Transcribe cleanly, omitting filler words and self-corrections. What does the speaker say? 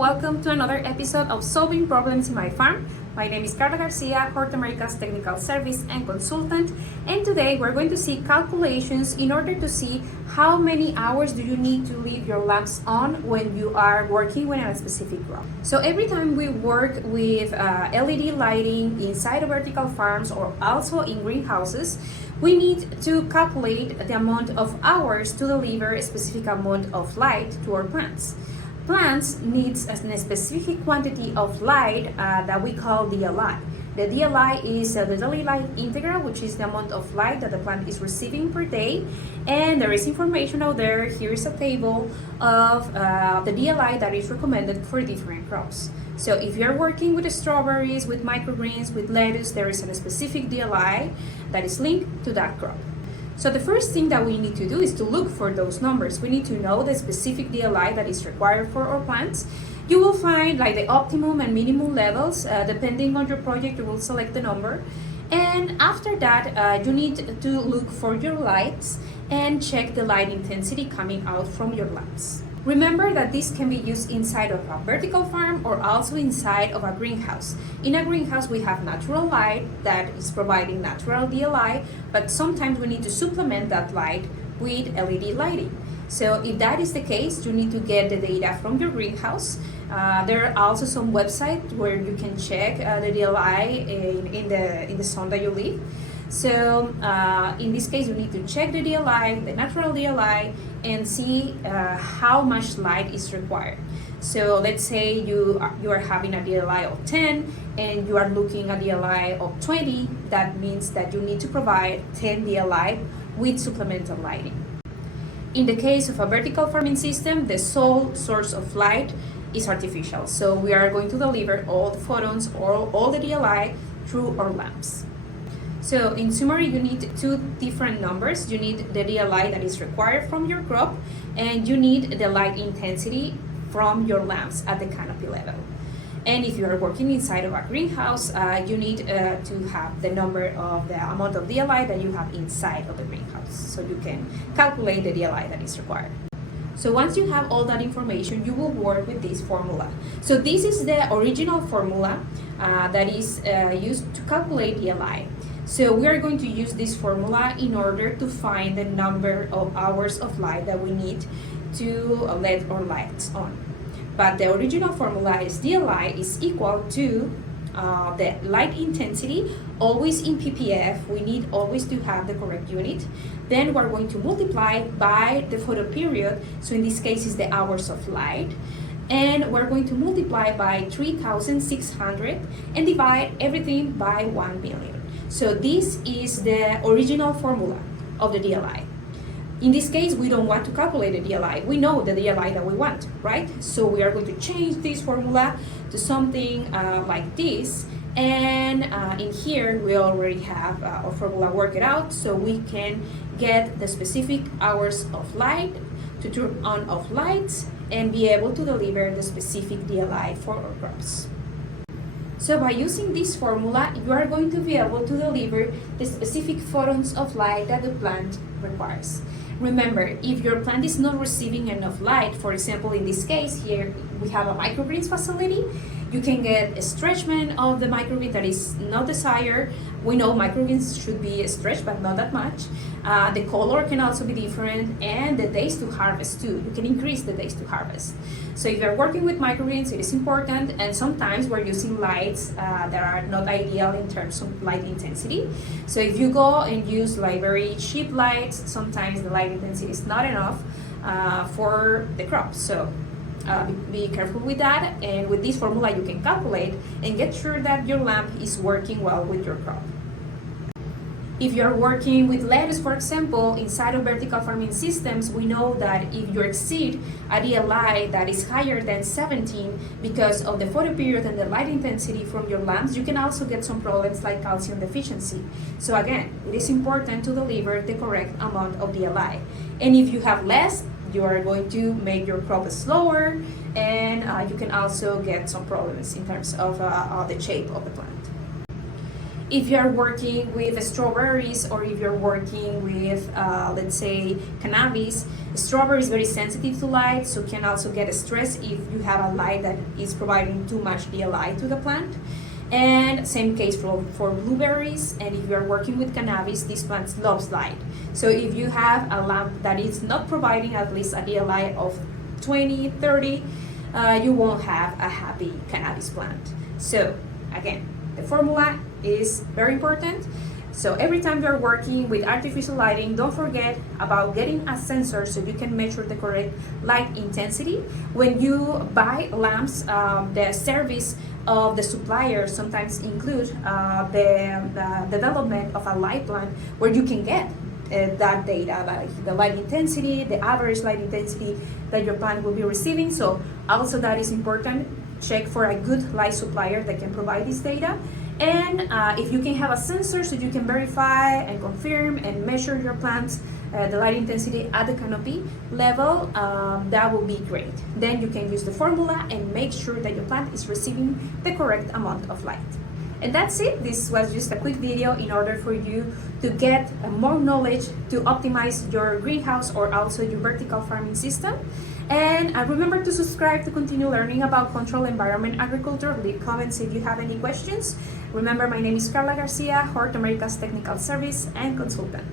welcome to another episode of Solving Problems in My Farm. My name is Karla Garcia, Hort Americas Technical Service and Consultant, and today we're going to see calculations in order to see how many hours do you need to leave your lamps on when you are working with a specific crop. So every time we work with LED lighting inside of vertical farms or also in greenhouses, we need to calculate the amount of hours to deliver a specific amount of light to our plants. Plants needs a specific quantity of light that we call DLI. The DLI is the daily light integral, which is the amount of light that the plant is receiving per day. And there is information out there. Here is a table of the DLI that is recommended for different crops. So if you're working with strawberries, with microgreens, with lettuce, there is a specific DLI that is linked to that crop. So the first thing that we need to do is to look for those numbers. We need to know the specific DLI that is required for our plants. You will find like the optimum and minimum levels. Depending on your project, you will select the number. And after that, you need to look for your lights and check the light intensity coming out from your lamps. Remember that this can be used inside of a vertical farm or also inside of a greenhouse. In a greenhouse, we have natural light that is providing natural DLI, but sometimes we need to supplement that light with LED lighting. So if that is the case, you need to get the data from your greenhouse. There are also some websites where you can check the DLI in the zone that you live. So in this case, you need to check the DLI, the natural DLI, and see how much light is required. So let's say you are having a DLI of 10 and you are looking at DLI of 20. That means that you need to provide 10 DLI with supplemental lighting. In the case of a vertical farming system, the sole source of light is artificial. So we are going to deliver all the photons or all the DLI through our lamps. So in summary, you need two different numbers. You need the DLI that is required from your crop, and you need the light intensity from your lamps at the canopy level. And if you are working inside of a greenhouse, you need to have the number of the amount of DLI that you have inside of the greenhouse, so you can calculate the DLI that is required. So once you have all that information, you will work with this formula. So this is the original formula that is used to calculate DLI. So we are going to use this formula in order to find the number of hours of light that we need to let our lights on. But the original formula is DLI is equal to the light intensity, always in ppf. We need always to have the correct unit. Then we're going to multiply by the photoperiod, so in this case is the hours of light. And we're going to multiply by 3,600 and divide everything by 1 million. So this is the original formula of the DLI. In this case, we don't want to calculate the DLI. We know the DLI that we want, right? So we are going to change this formula to something like this. And in here, we already have our formula worked out, so we can get the specific hours of light to turn on off lights and be able to deliver the specific DLI for our crops. So by using this formula, you are going to be able to deliver the specific photons of light that the plant requires. Remember, if your plant is not receiving enough light, for example, in this case here, we have a microgreens facility, you can get a stretchment of the microgreen that is not desired. We know microgreens should be stretched, but not that much. The color can also be different, and the days to harvest too. You can increase the days to harvest. So if you're working with microgreens, it is important, and sometimes we're using lights that are not ideal in terms of light intensity. So if you go and use like very cheap lights, sometimes the light intensity is not enough for the crops. So be careful with that, and with this formula you can calculate and get sure that your lamp is working well with your crop. If you're working with lettuce, for example, inside of vertical farming systems, we know that if you exceed a DLI that is higher than 17 because of the photoperiod and the light intensity from your lamps, you can also get some problems like calcium deficiency. So again, it is important to deliver the correct amount of DLI. And if you have less, you are going to make your crop slower, and you can also get some problems in terms of the shape of the plant. if you're working with strawberries or if you're working with, let's say, cannabis, strawberry is very sensitive to light, so can also get stressed if you have a light that is providing too much DLI to the plant. And same case for blueberries. And if you're working with cannabis, this plant loves light. So if you have a lamp that is not providing at least a DLI of 20, 30, you won't have a happy cannabis plant. So again, the formula is very important. So every time you're working with artificial lighting, don't forget about getting a sensor so you can measure the correct light intensity. When you buy lamps, the service of the supplier sometimes include the development of a light plan where you can get that data, like the light intensity, the average light intensity that your plant will be receiving. So also that is important. Check for a good light supplier that can provide this data. And if you can have a sensor so you can verify and confirm and measure your plant's the light intensity at the canopy level, that will be great. Then you can use the formula and make sure that your plant is receiving the correct amount of light. And that's it. This was just a quick video in order for you to get more knowledge to optimize your greenhouse or also your vertical farming system. And remember to subscribe to continue learning about controlled environment agriculture. Leave comments if you have any questions. Remember, my name is Karla Garcia, Hort Americas Technical Service and Consultant.